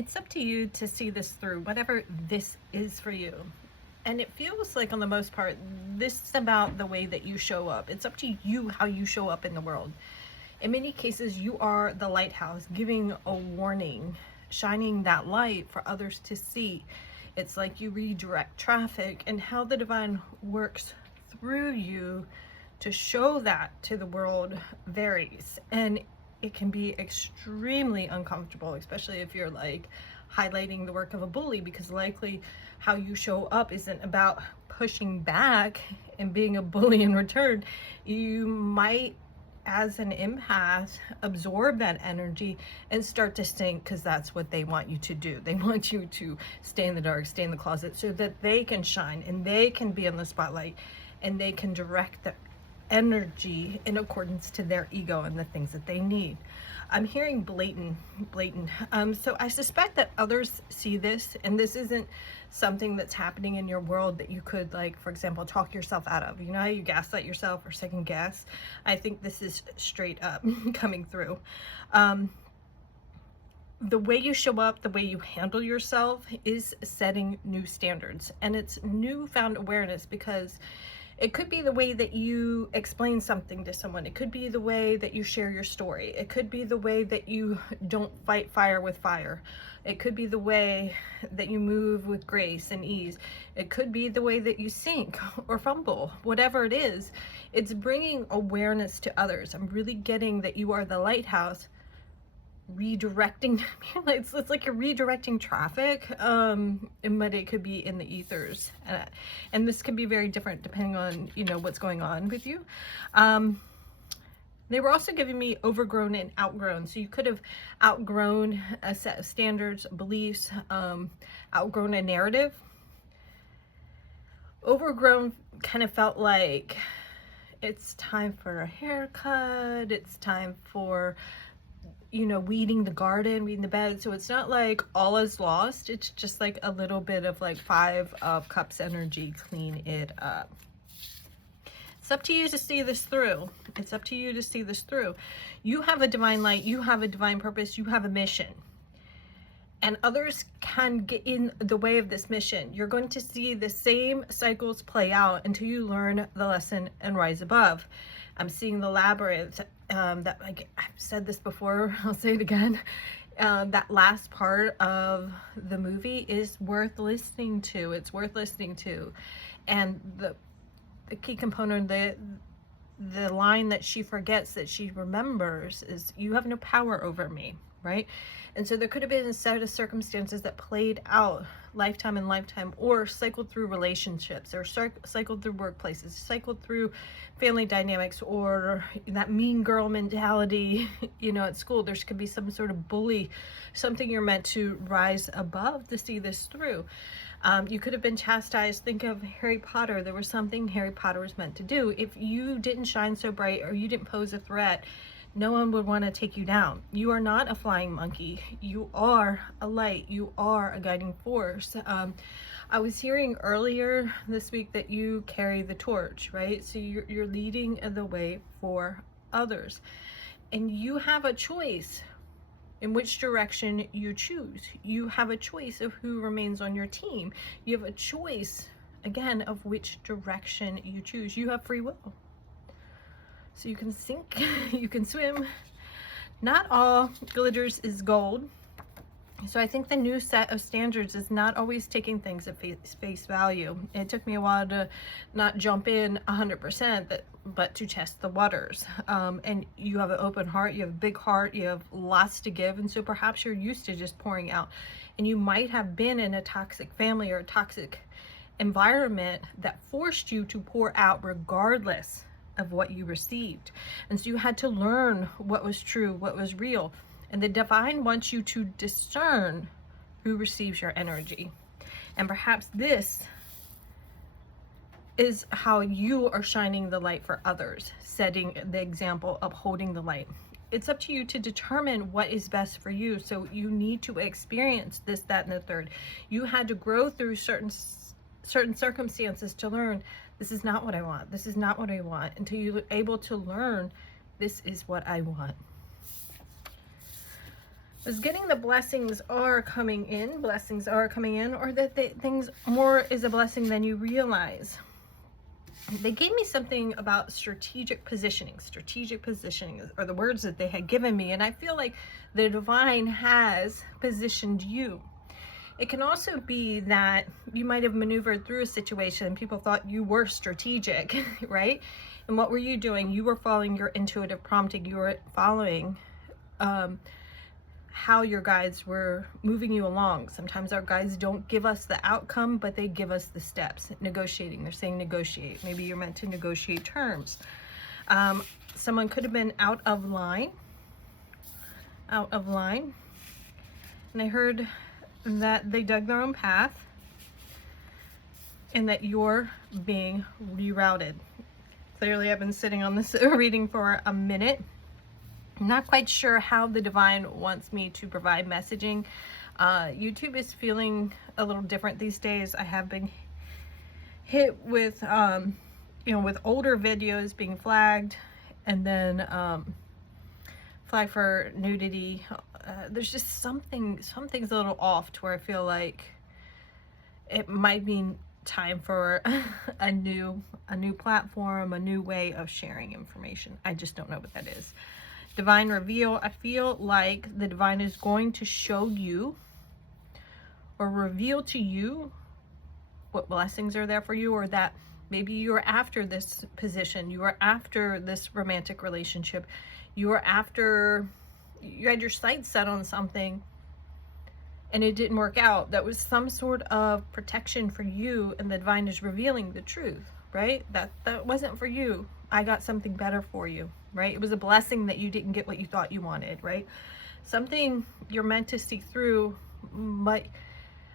It's up to you to see this through, whatever this is for you. And it feels like, on the most part, this is about the way that you show up. It's up to you how you show up in the world. In many cases, you are the lighthouse, giving a warning, shining that light for others to see. It's like you redirect traffic, and how the divine works through you to show that to the world varies. And it can be extremely uncomfortable, especially if you're like highlighting the work of a bully, because likely how you show up isn't about pushing back and being a bully in return. You might, as an empath, absorb that energy and start to sink, because that's what they want you to do. They want you to stay in the dark, stay in the closet, so that they can shine and they can be in the spotlight and they can direct the energy in accordance to their ego and the things that they need. I'm hearing blatant. So I suspect that others see this, and this isn't something that's happening in your world that you could, like, for example, talk yourself out of. You know how you gaslight yourself or second guess? I think this is straight up coming through. The way you show up, the way you handle yourself is setting new standards, and it's newfound awareness, because it could be the way that you explain something to someone. It could be the way that you share your story. It could be the way that you don't fight fire with fire. It could be the way that you move with grace and ease. It could be the way that you sink or fumble. Whatever it is, it's bringing awareness to others. I'm really getting that you are the lighthouse, redirecting. It's like you're redirecting traffic, but it could be in the ethers, and this could be very different depending on, you know, what's going on with you. They were also giving me overgrown and outgrown, so you could have outgrown a set of standards, beliefs, outgrown a narrative. Overgrown kind of felt like it's time for a haircut, it's time for, you know, weeding the garden, weeding the bed. So it's not like all is lost. It's just like a little bit of like 5 of Cups energy, clean it up. It's up to you to see this through. It's up to you to see this through. You have a divine light. You have a divine purpose. You have a mission. And others can get in the way of this mission. You're going to see the same cycles play out until you learn the lesson and rise above. I'm seeing the labyrinth. That, like I've said this before, I'll say it again. That last part of the movie is worth listening to. It's worth listening to. And the key component, the line that she forgets that she remembers is, "You have no power over me," right? And so there could have been a set of circumstances that played out lifetime and lifetime, or cycled through relationships, or cycled through workplaces, cycled through family dynamics, or that mean girl mentality, you know, at school. There could be some sort of bully, something you're meant to rise above to see this through. You could have been chastised. Think of Harry Potter. There was something Harry Potter was meant to do. If you didn't shine so bright, or you didn't pose a threat, no one would want to take you down. You are not a flying monkey. You are a light. You are a guiding force. I was hearing earlier this week that you carry the torch, right? So you're leading the way for others. And you have a choice in which direction you choose. You have a choice of who remains on your team. You have a choice, again, of which direction you choose. You have free will. So you can sink, you can swim. Not all glitters is gold. So I think the new set of standards is not always taking things at face value. It took me a while to not jump in 100%, but to test the waters. And you have an open heart, you have a big heart, you have lots to give. And so perhaps you're used to just pouring out. And you might have been in a toxic family or a toxic environment that forced you to pour out regardless of what you received. And so you had to learn what was true, what was real. And the divine wants you to discern who receives your energy. And perhaps this is how you are shining the light for others, setting the example, upholding the light. It's up to you to determine what is best for you. So you need to experience this, that, and the third. You had to grow through certain circumstances to learn, this is not what I want. This is not what I want. Until you're able to learn, this is what I want. Was getting the blessings are coming in, or that things more is a blessing than you realize. They gave me something about strategic positioning. Strategic positioning are the words that they had given me, and I feel like the divine has positioned you. It can also be that you might have maneuvered through a situation and people thought you were strategic, right? And what were you doing? You were following your intuitive prompting. You were following how your guides were moving you along. Sometimes our guides don't give us the outcome, but they give us the steps. Negotiating, they're saying negotiate. Maybe you're meant to negotiate terms. Someone could have been out of line. And I heard that they dug their own path and that you're being rerouted. Clearly, I've been sitting on this reading for a minute. I'm not quite sure how the divine wants me to provide messaging. YouTube is feeling a little different these days. I have been hit with, with older videos being flagged, and then flagged for nudity. There's just something's a little off to where I feel like it might be time for a new platform, a new way of sharing information. I just don't know what that is. Divine reveal. I feel like the divine is going to show you or reveal to you what blessings are there for you, or that maybe you're after this position, you are after this romantic relationship, you are after, you had your sights set on something and it didn't work out. That was some sort of protection for you, and the divine is revealing the truth, right? That wasn't for you. I got something better for you, right? It was a blessing that you didn't get what you thought you wanted, right? Something you're meant to see through, but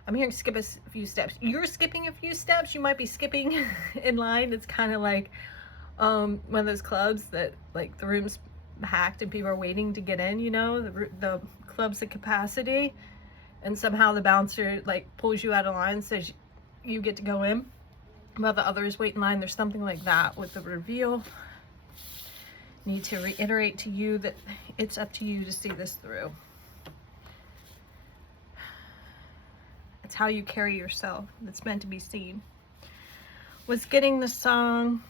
I'm hearing skip a few steps. You're skipping a few steps. You might be skipping in line. It's kind of like one of those clubs that, like, the room's packed and people are waiting to get in, the club's at capacity, and somehow the bouncer like pulls you out of line, says you get to go in while the others wait in line. There's something like that with the reveal. Need to reiterate to you that it's up to you to see this through. It's how you carry yourself that's meant to be seen. Was getting the song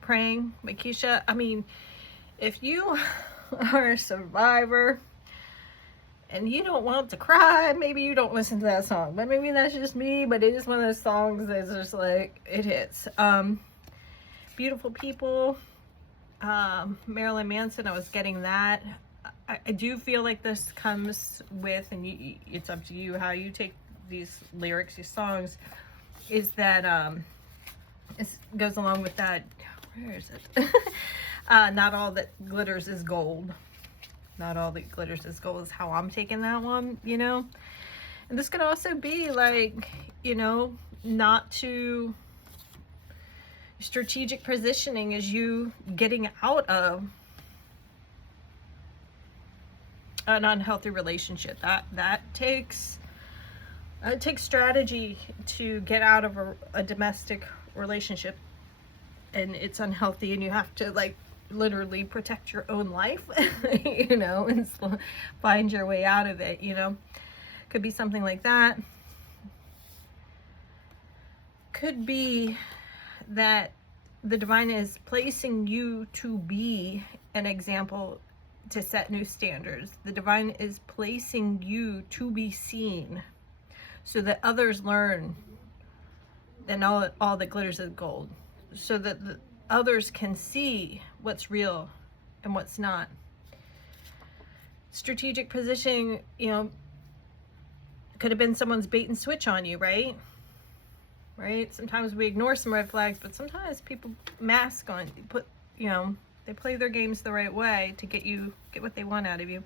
Praying by Keisha. I mean, if you are a survivor and you don't want to cry, maybe you don't listen to that song, but maybe that's just me. But it is one of those songs that's just like, it hits. Beautiful People, Marilyn Manson. I was getting that. I do feel like this comes with, and it's up to you how you take these lyrics, these songs, is that it goes along with that. Where is it? Not all that glitters is gold. Not all that glitters is gold is how I'm taking that one, And this could also be like, not to strategic positioning is you getting out of an unhealthy relationship. That takes strategy to get out of a domestic relationship, and it's unhealthy, and you have to like literally protect your own life, and find your way out of it, Could be something like that. Could be that the divine is placing you to be an example, to set new standards. The divine is placing you to be seen so that others learn that all that glitters is gold, so that the others can see what's real and what's not. Strategic positioning, could have been someone's bait and switch on you, right? Sometimes we ignore some red flags, but sometimes people mask on, they play their games the right way to get what they want out of you.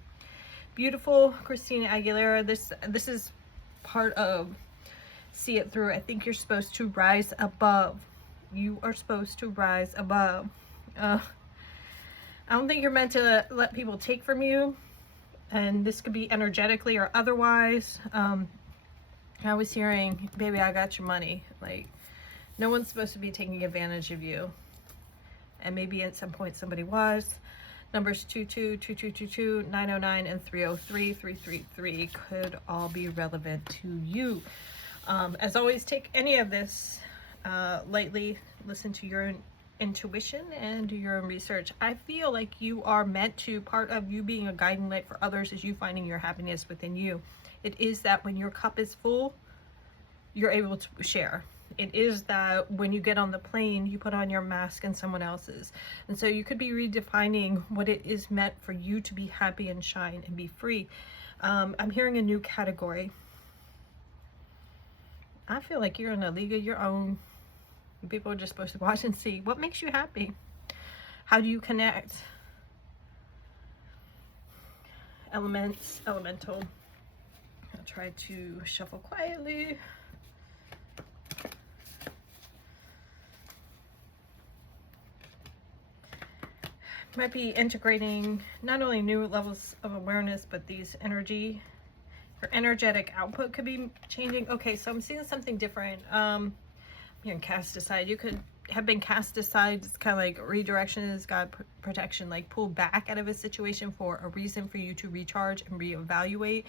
Beautiful, Christina Aguilera. This is part of See It Through. I think you're supposed to rise above. You are supposed to rise above. I don't think you're meant to let people take from you, and this could be energetically or otherwise. I was hearing, baby, I got your money. Like, no one's supposed to be taking advantage of you, and maybe at some point somebody was. Numbers 222222, 909, and 303, 333 could all be relevant to you. As always, take any of this lightly. Listen to your intuition and do your own research. I feel like you are meant to, part of you being a guiding light for others is you finding your happiness within you. It is that when your cup is full, you're able to share. It is that when you get on the plane, you put on your mask and someone else's. And so you could be redefining what it is meant for you to be happy and shine and be free. I'm hearing a new category. I feel like you're in a league of your own. People are just supposed to watch and see what makes you happy. How do you connect? Elements, elemental. I'll try to shuffle quietly. Might be integrating not only new levels of awareness, but these energy, your energetic output could be changing. Okay, so I'm seeing something different. You're cast aside. You could have been cast aside. It's kind of like redirection is God protection, like pull back out of a situation for a reason for you to recharge and reevaluate.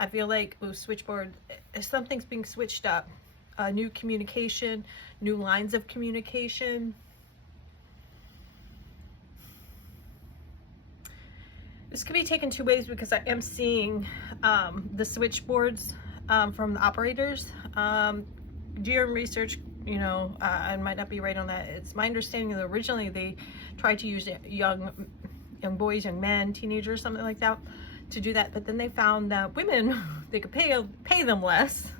I feel like switchboard, something's being switched up. New communication, new lines of communication. This could be taken two ways because I am seeing the switchboards from the operators. Do your research, you know, I might not be right on that. It's my understanding that originally they tried to use young boys, young men, teenagers, something like that, to do that. But then they found that women, they could pay them less.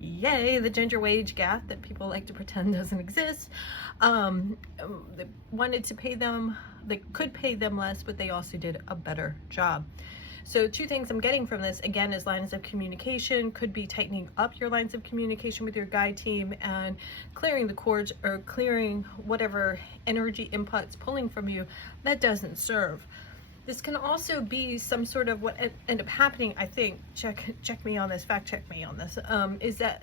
Yay, the gender wage gap that people like to pretend doesn't exist. They wanted to pay them, they could pay them less, but they also did a better job. So two things I'm getting from this, again, is lines of communication. Could be tightening up your lines of communication with your guide team and clearing the cords or clearing whatever energy inputs pulling from you that doesn't serve. This can also be some sort of what ended up happening, I think, check me on this, fact check me on this, is that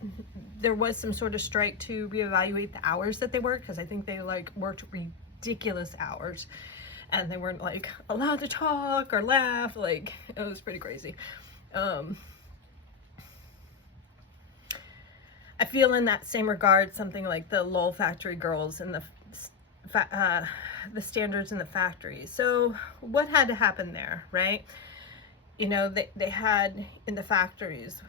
there was some sort of strike to reevaluate the hours that they worked, because I think they like worked ridiculous hours and they weren't like allowed to talk or laugh. Like, it was pretty crazy. I feel in that same regard something like the LOL factory girls and the standards in the factory. So what had to happen there, right? You know, they had in the factories,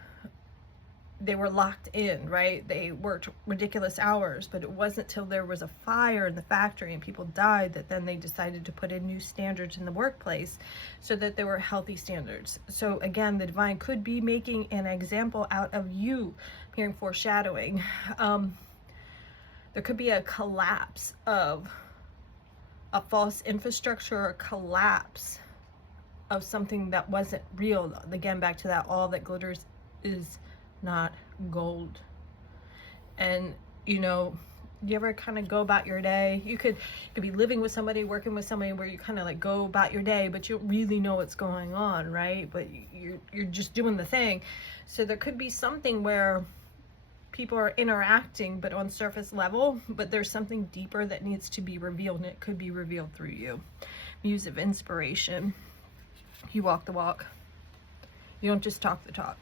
they were locked in, right? They worked ridiculous hours, but it wasn't till there was a fire in the factory and people died that then they decided to put in new standards in the workplace so that there were healthy standards. So again, the divine could be making an example out of you. I'm hearing foreshadowing. There could be a collapse of a false infrastructure, or a collapse of something that wasn't real. Again, back to that, all that glitters is not gold. And you know, you ever kind of go about your day, you could be living with somebody, working with somebody where you kind of like go about your day, but you don't really know what's going on, right? But you're just doing the thing. So there could be something where people are interacting but on surface level, but there's something deeper that needs to be revealed, and it could be revealed through you. Muse of inspiration. You walk the walk. You don't just talk the talk.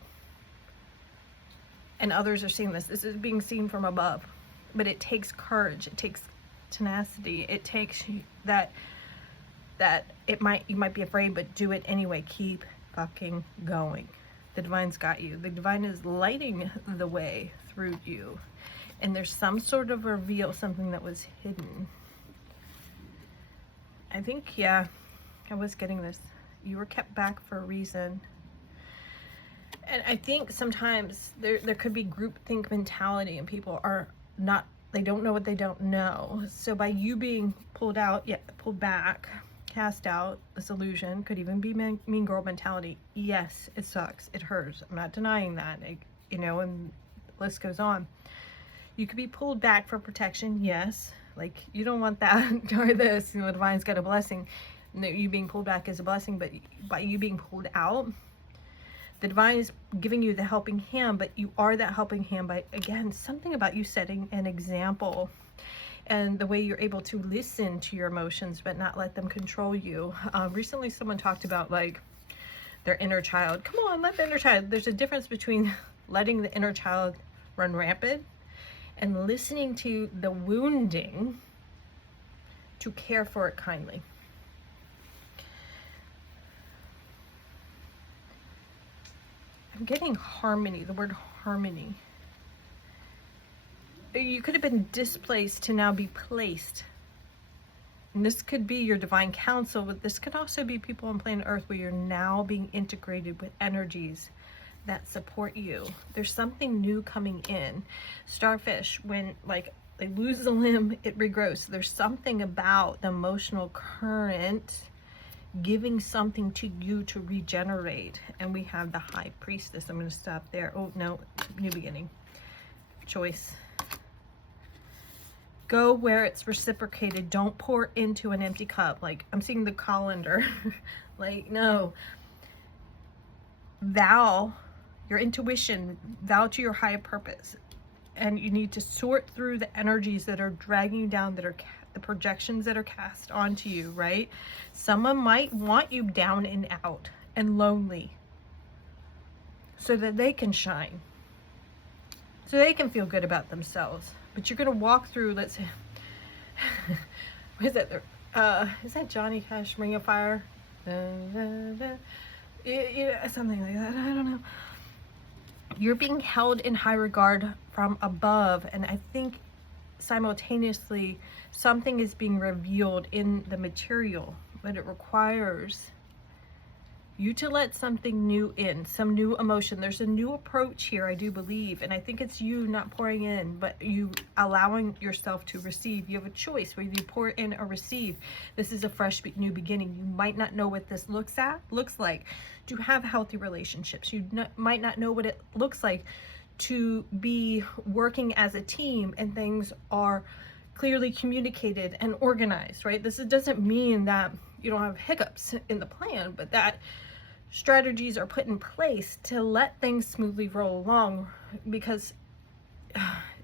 And others are seeing this. This is being seen from above. But it takes courage. It takes tenacity. It takes that you might be afraid, but do it anyway. Keep fucking going. The divine's got you. The divine is lighting the way through you. And there's some sort of reveal, something that was hidden. I think, yeah, I was getting this. You were kept back for a reason. And I think sometimes there could be groupthink mentality and people are not, they don't know what they don't know. So by you being pulled out, pulled back, cast out, this illusion, could even be mean girl mentality. Yes, it sucks. It hurts. I'm not denying that. You know, and the list goes on. You could be pulled back for protection. Yes. Like, you don't want that or this. You know, the divine's got a blessing. And that you being pulled back is a blessing, but by you being pulled out, the divine is giving you the helping hand, but you are that helping hand by, again, something about you setting an example. and the way you're able to listen to your emotions but not let them control you. Recently someone talked about like their inner child. Come on, let the inner child. There's a difference between letting the inner child run rampant and listening to the wounding to care for it kindly. I'm getting harmony, the word harmony. You could have been displaced to now be placed. And this could be your divine counsel, but this could also be people on planet Earth where you're now being integrated with energies that support you. There's something new coming in. Starfish, when like they lose a limb, it regrows. So there's something about the emotional current giving something to you to regenerate. And we have the High Priestess. I'm going to stop there. Oh no, new beginning. Choice. Go where it's reciprocated. Don't pour into an empty cup. Like I'm seeing the colander. Like no. Vow your intuition. Vow to your higher purpose. And you need to sort through the energies that are dragging you down, that are the projections that are cast onto you, right? Someone might want you down and out and lonely so that they can shine. So they can feel good about themselves. But you're going to walk through, let's say, what is that? Is that Johnny Cash, Ring of Fire? Yeah, something like that. I don't know. You're being held in high regard from above. And I think simultaneously, something is being revealed in the material, but it requires you to let something new in, some new emotion. There's a new approach here, I do believe, and I think it's you not pouring in, but you allowing yourself to receive. You have a choice whether you pour in or receive. This is a fresh new beginning. You might not know what this looks like to have healthy relationships. You might not know what it looks like to be working as a team and things are clearly communicated and organized, right? This doesn't mean that you don't have hiccups in the plan, but that strategies are put in place to let things smoothly roll along, because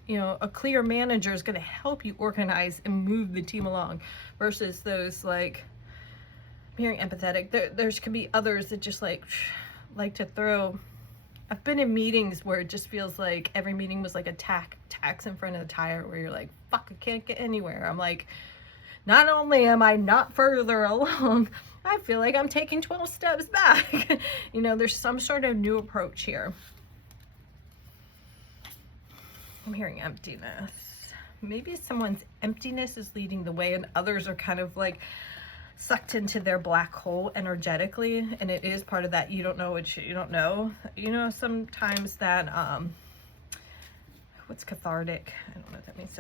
you know, a clear manager is going to help you organize and move the team along versus those like, I'm hearing empathetic. There's could be others that just like to throw. I've been in meetings where it just feels like every meeting was like a tax in front of the tire where you're like, fuck, I can't get anywhere. I'm like, not only am I not further along, I feel like I'm taking 12 steps back. You know, there's some sort of new approach here. I'm hearing emptiness. Maybe someone's emptiness is leading the way and others are kind of like sucked into their black hole energetically, and it is part of that you don't know what you don't know. You know, sometimes that what's cathartic? I don't know what that means.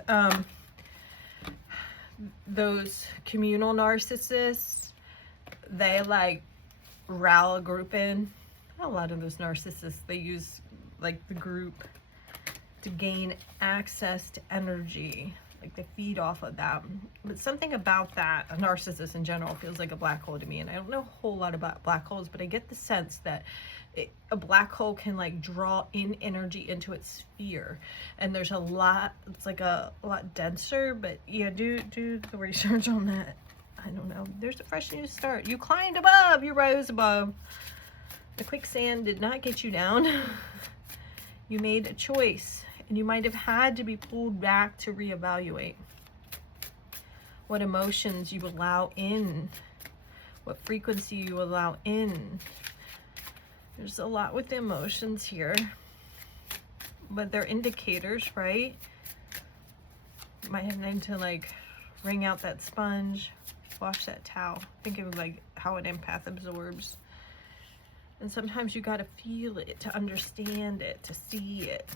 Those communal narcissists, they like rally a group in. A lot of those narcissists, they use like the group to gain access to energy. Like they feed off of that. But something about that, a narcissist in general, feels like a black hole to me. And I don't know a whole lot about black holes, but I get the sense that a black hole can like draw in energy into its sphere. And there's a lot, it's like a lot denser, but yeah, do the research on that. I don't know. There's a fresh new start. You climbed above, you rose above. The quicksand did not get you down. You made a choice. And you might have had to be pulled back to reevaluate what emotions you allow in, what frequency you allow in. There's a lot with the emotions here, but they're indicators, right? You might have need to like wring out that sponge, wash that towel. Think of like how an empath absorbs. And sometimes you got to feel it to understand it, to see it,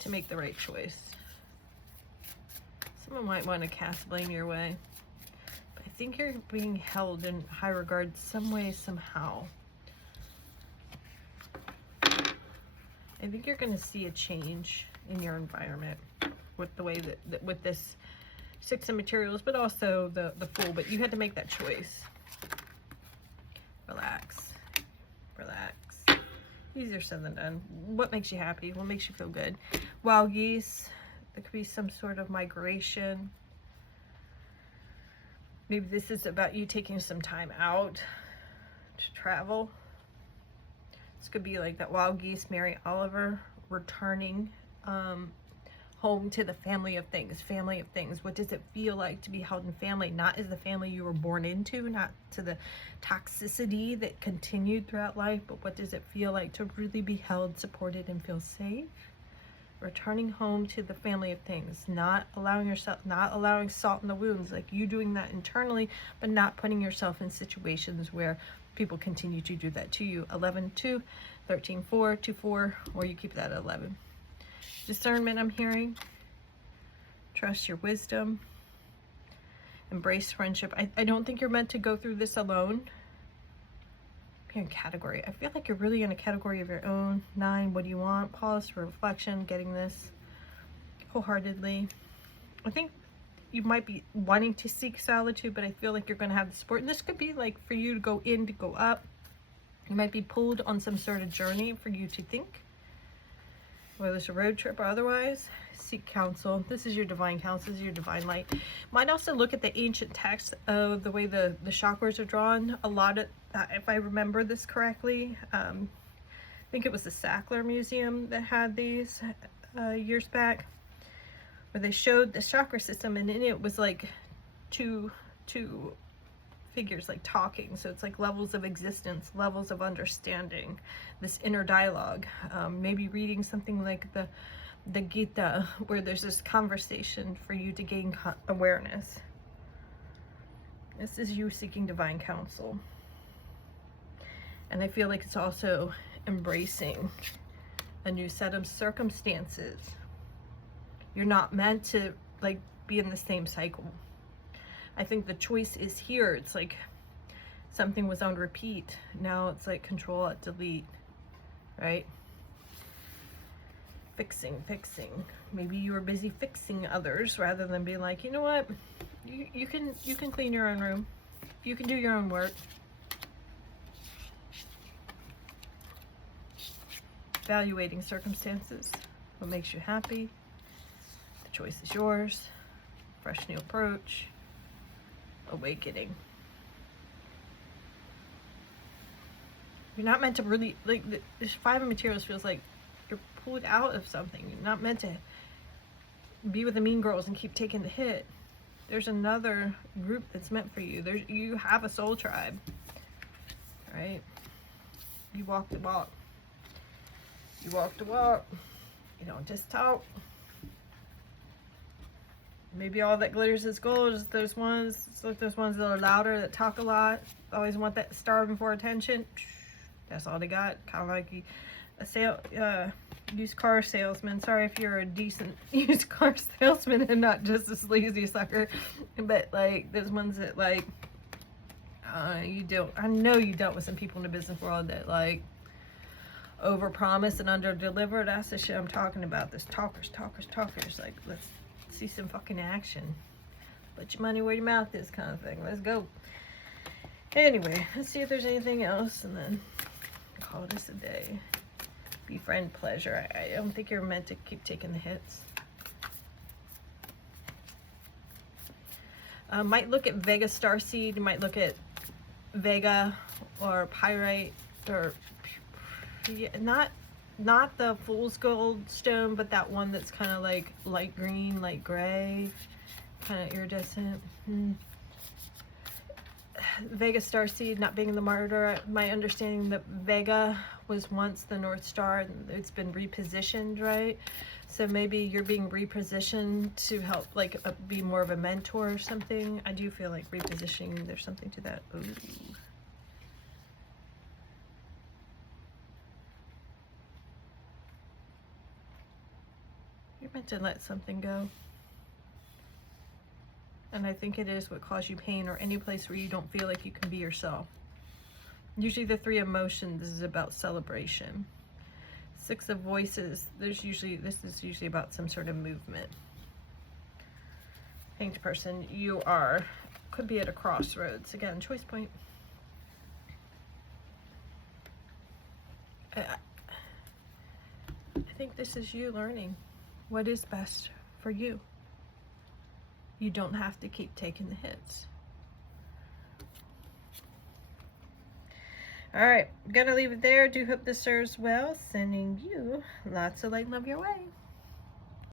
to make the right choice. Someone might want to cast blame your way, but I think you're being held in high regard some way, somehow. I think you're going to see a change in your environment with the way that with this Six of Materials, but also the Fool. But you had to make that choice. Relax. Relax. Easier said than done. What makes you happy? What makes you feel good? Wild geese. There could be some sort of migration. Maybe this is about you taking some time out to travel. This could be like that wild geese, Mary Oliver, returning home to the family of things. Family of things. What does it feel like to be held in family? Not as the family you were born into, not to the toxicity that continued throughout life, but what does it feel like to really be held, supported, and feel safe? Returning home to the family of things, not allowing salt in the wounds, like you doing that internally, but not putting yourself in situations where people continue to do that to you. 11-2, 13-4, 2-4, or you keep that at 11. Discernment, I'm hearing. Trust your wisdom. Embrace friendship. I don't think you're meant to go through this alone. You're in category. I feel like you're really in a category of your own. 9, what do you want? Pause for reflection, getting this wholeheartedly. I think you might be wanting to seek solitude, but I feel like you're going to have the support. And this could be like for you to go in, to go up. You might be pulled on some sort of journey for you to think, whether it's a road trip or otherwise. Seek counsel. This is your divine counsel. This is your divine light. Might also look at the ancient text of the way the chakras are drawn. A lot of, if I remember this correctly, I think it was the Sackler Museum that had these years back, where they showed the chakra system, and in it was like two figures like talking. So it's like levels of existence, levels of understanding, this inner dialogue. Maybe reading something like the Gita, where there's this conversation for you to gain awareness. This is you seeking divine counsel. And I feel like it's also embracing a new set of circumstances. You're not meant to like be in the same cycle. I think the choice is here. It's like something was on repeat. Now it's like Control Alt Delete, right? Fixing. Maybe you were busy fixing others rather than being like, you know what? You can clean your own room. You can do your own work. Evaluating circumstances. What makes you happy? The choice is yours. Fresh new approach. Awakening. You're not meant to really, like, this 5 of materials feels like you're pulled out of something. You're not meant to be with the mean girls and keep taking the hit. There's another group that's meant for you. You have a soul tribe, right? You walk the walk. You walk the walk. You don't just talk. Maybe all that glitters is gold is those ones. It's like those ones that are louder, that talk a lot, always want that, starving for attention. That's all they got. Kind of like a used car salesman. Sorry if you're a decent used car salesman and not just a sleazy sucker, but like those ones that like I know you dealt with some people in the business world that like overpromise and underdeliver. That's the shit I'm talking about. This talkers. Like, let's see some fucking action. Put your money where your mouth is, kind of thing. Let's go. Anyway, let's see if there's anything else, and then call this a day. Befriend pleasure. I don't think you're meant to keep taking the hits. Might look at Vega Starseed. You might look at Vega or Pyrite, or not the Fool's Gold stone, but that one that's kind of like light green, light gray, kind of iridescent. Vega Starseed, not being the martyr. My understanding that Vega was once the North Star, and it's been repositioned, right? So maybe you're being repositioned to help, like, be more of a mentor or something. I do feel like repositioning, there's something to that. Ooh. You're meant to let something go. And I think it is what caused you pain, or any place where you don't feel like you can be yourself. Usually the 3 emotions is about celebration. 6 of voices, this is usually about some sort of movement. Hanged person, you could be at a crossroads. Again, choice point. I think this is you learning what is best for you. You don't have to keep taking the hits. All right, I'm gonna leave it there. Do hope this serves well. Sending you lots of light and love your way.